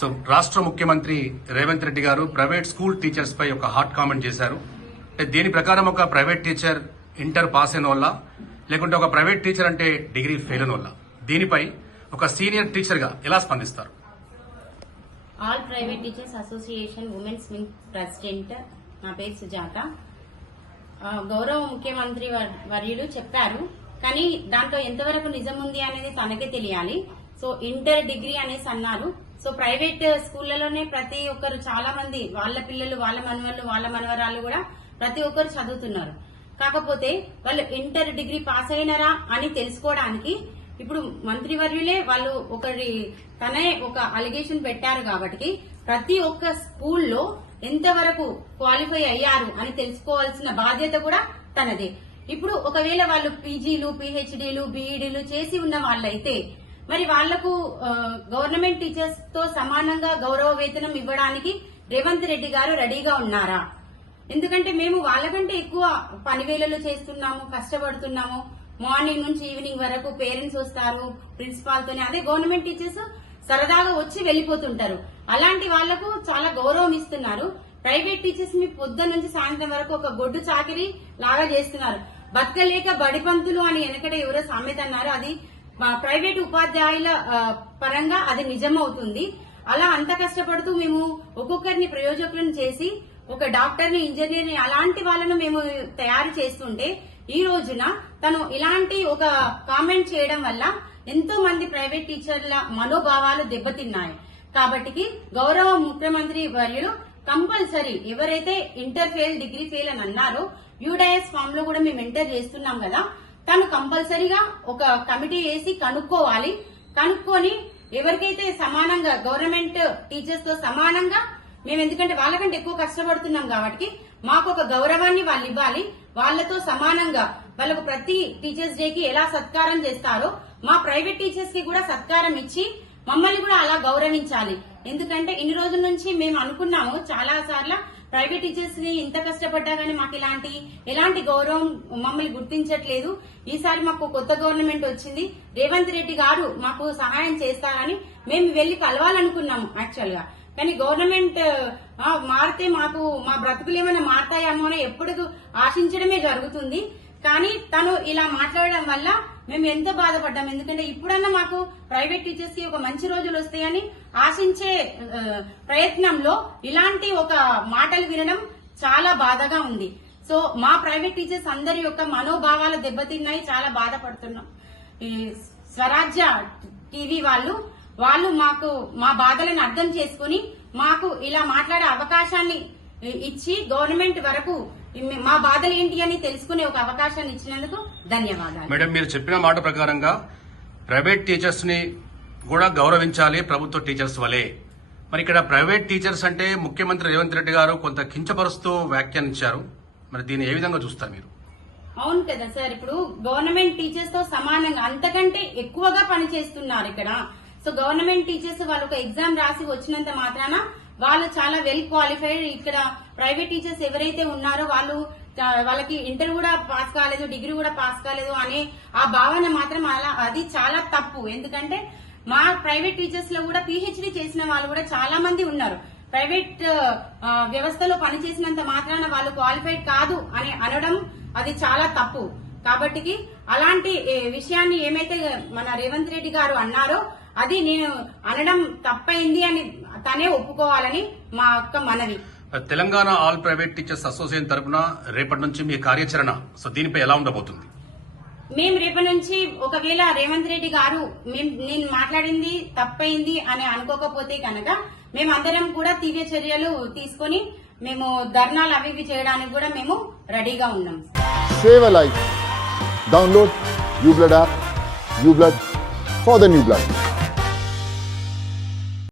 So రాష్ట్ర ముఖ్యమంత్రి రేవంత్ రెడ్డి గారు ప్రైవేట్ స్కూల్ టీచర్స్ పై ఒక హాట్ కామెంట్ చేశారు. దీని ప్రకారం ఒక ప్రైవేట్ టీచర్ ఇంటర్ పాస్ అయిన వాళ్ళ, లేకుంటే ఒక ప్రైవేట్ టీచర్ అంటే డిగ్రీ ఫెయిల్ అయిన వాళ్ళ, దీనిపై ఒక సీనియర్ టీచర్ గా ఎలా స్పందిస్తారు? All private teachers association women's wing president, నా పేరు సుజాత. గౌరవ ముఖ్యమంత్రి వర్యులు చెప్పారు, కానీ దాంట్లో ఎంతవరకు నిజం ఉంది అనేది తనకే తెలియాలి. సో ఇంటర్ డిగ్రీ అనేసి అన్నారు. సో ప్రైవేట్ స్కూళ్లలోనే ప్రతి ఒక్కరు, చాలా మంది వాళ్ళ పిల్లలు, వాళ్ళ మనవళ్ళు, వాళ్ళ మనవరాలు కూడా ప్రతి ఒక్కరు చదువుతున్నారు. కాకపోతే వాళ్ళు ఇంటర్ డిగ్రీ పాస్ అయినారా అని తెలుసుకోవడానికి ఇప్పుడు మంత్రివర్యులే వాళ్ళు తనే ఒక అలిగేషన్ పెట్టారు కాబట్టి ప్రతి ఒక్క స్కూల్లో ఎంతవరకు క్వాలిఫై అయ్యారు అని తెలుసుకోవాల్సిన బాధ్యత కూడా తనదే. ఇప్పుడు ఒకవేళ వాళ్ళు పీజీలు, పీహెచ్డీలు, బీఈడీలు చేసి ఉన్న వాళ్ళైతే మరి వాళ్లకు గవర్నమెంట్ టీచర్స్ తో సమానంగా గౌరవ వేతనం ఇవ్వడానికి రేవంత్ రెడ్డి గారు రెడీగా ఉన్నారా? ఎందుకంటే మేము వాళ్ళకంటే ఎక్కువ పనివేళలు చేస్తున్నాము, కష్టపడుతున్నాము. మార్నింగ్ నుంచి ఈవినింగ్ వరకు పేరెంట్స్ వస్తారు ప్రిన్సిపాల్ తోనే. అదే గవర్నమెంట్ టీచర్స్ సరదాగా వచ్చి వెళ్లిపోతుంటారు. అలాంటి వాళ్లకు చాలా గౌరవం ఇస్తున్నారు. ప్రైవేట్ టీచర్స్ ని పొద్దున నుంచి సాయంత్రం వరకు ఒక గొడ్డు చాకిరీ లాగా చేస్తున్నారు. బతకలేక బడిపంతులు అని వెనకట ఎవరో సామెత అన్నారు. అది ప్రైవేట్ ఉపాధ్యాయుల పరంగా అది నిజమవుతుంది. అలా అంత కష్టపడుతూ మేము ఒక్కొక్కరిని ప్రయోజకులను చేసి ఒక డాక్టర్ని, ఇంజనీర్ని, అలాంటి వాళ్ళను మేము తయారు చేస్తుంటే ఈ రోజున తను ఇలాంటి ఒక కామెంట్ చేయడం వల్ల ఎంతో మంది ప్రైవేట్ టీచర్ల మనోభావాలు దెబ్బతిన్నాయి. కాబట్టి గౌరవ ముఖ్యమంత్రి వర్యులు కంపల్సరీ ఎవరైతే ఇంటర్ ఫెయిల్, డిగ్రీ ఫెయిల్ అని అన్నారో యూడైఎస్ ఫామ్ లో కూడా మేము ఎంటర్ చేస్తున్నాం కదా, తను కంపల్సరీగా ఒక కమిటీ వేసి కనుక్కోవాలి. కనుక్కొని ఎవరికైతే సమానంగా గవర్నమెంట్ టీచర్స్ తో సమానంగా మేము, ఎందుకంటే వాళ్ళకంటే ఎక్కువ కష్టపడుతున్నాం కాబట్టి మాకు ఒక గౌరవాన్ని వాళ్ళు ఇవ్వాలి. వాళ్లతో సమానంగా వాళ్ళకు ప్రతి టీచర్స్ డేకి ఎలా సత్కారం చేస్తారో మా ప్రైవేట్ టీచర్స్ కి కూడా సత్కారం ఇచ్చి మమ్మల్ని కూడా అలా గౌరవించాలి. ఎందుకంటే ఇన్ని రోజుల నుంచి మేము అనుకున్నాము చాలా సార్లు, ప్రైవేట్ టీచర్స్ ని ఇంత కష్టపడ్డా గానీ మాకు ఎలాంటి గౌరవం మమ్మల్ని గుర్తించట్లేదు. ఈసారి మాకు కొత్త గవర్నమెంట్ వచ్చింది, రేవంత్ రెడ్డి గారు మాకు సహాయం చేస్తారని మేము వెళ్లి కలవాలనుకున్నాము యాక్చువల్ గా. కానీ గవర్నమెంట్ మారితే మాకు మా బ్రతుకులు ఏమైనా మారతాయేమో అని ఎప్పుడు ఆశించడమే జరుగుతుంది. కానీ తను ఇలా మాట్లాడడం వల్ల మేము ఎంతో బాధపడ్డాం. ఎందుకంటే ఇప్పుడన్నా మాకు ప్రైవేట్ టీచర్స్ కి ఒక మంచి రోజులు వస్తాయని ఆశించే ప్రయత్నంలో ఇలాంటి ఒక మాటలు వినడం చాలా బాధగా ఉంది. సో మా ప్రైవేట్ టీచర్స్ అందరి యొక్క మనోభావాలు దెబ్బతిన్నాయి, చాలా బాధపడుతున్నాం. ఈ స్వరాజ్య టీవీ వాళ్ళు మాకు మా బాధలను అర్థం చేసుకుని మాకు ఇలా మాట్లాడే అవకాశాన్ని ఇచ్చి గవర్నమెంట్ వరకు మా బాధలు ఏంటి అని తెలుసుకునే ఒక అవకాశాన్ని ఇచ్చినందుకు ధన్యవాదాలు. మేడం, మీరు చెప్పిన మాట ప్రకారంగా ప్రైవేట్ టీచర్స్ ని కూడా గౌరవించాలి ప్రభుత్వ టీచర్స్ వలె. మరి ఇక్కడ ప్రైవేట్ టీచర్స్ అంటే ముఖ్యమంత్రి రేవంత్ రెడ్డి గారు కొంత కించపరుస్తూ వ్యాఖ్యానించారు. మరి దీన్ని ఏ విధంగా చూస్తారు మీరు? అవును కదా సార్, ఇప్పుడు గవర్నమెంట్ టీచర్స్ తో సమానంగా అంతకంటే ఎక్కువగా పనిచేస్తున్నారు ఇక్కడ. సో గవర్నమెంట్ టీచర్స్ వాళ్ళు ఒక ఎగ్జామ్ రాసి వచ్చినంత మాత్రాన వాళ్ళు చాలా వెల్ క్వాలిఫైడ్. ఇక్కడ ప్రైవేట్ టీచర్స్ ఎవరైతే ఉన్నారో వాళ్ళకి ఇంటర్ కూడా పాస్ కాలేదు, డిగ్రీ కూడా పాస్ కాలేదు అనే ఆ భావన మాత్రం అది చాలా తప్పు. ఎందుకంటే మా ప్రైవేట్ టీచర్స్ లో కూడా పీహెచ్డీ చేసిన వాళ్ళు కూడా చాలా మంది ఉన్నారు. ప్రైవేట్ వ్యవస్థలో పనిచేసినంత మాత్రాన వాళ్ళు క్వాలిఫైడ్ కాదు అని అనడం అది చాలా తప్పు. కాబట్టి అలాంటి విషయాన్ని ఏమైతే మన రేవంత్ రెడ్డి గారు అన్నారో అది నేను అనడం తప్పైంది అని తనే ఒప్పుకోవాలని మా అక్క మనవి. Telangana all private teachers association తరఫున రేపటి నుంచి మీ కార్యాచరణ దీనిపై ఎలా ఉండబోతుంది? మేము రేపటి నుంచి ఒకవేళ రేవంత్ రెడ్డి గారు నేను మాట్లాడింది తప్పైంది అని అనుకోకపోతే కనుక మేమందరం కూడా తీవ్ర చర్యలు తీసుకుని మేము ధర్నాలు అవి చేయడానికి కూడా మేము రెడీగా ఉన్నాం. Save a life. Download UBlood app. UBlood for the new blood.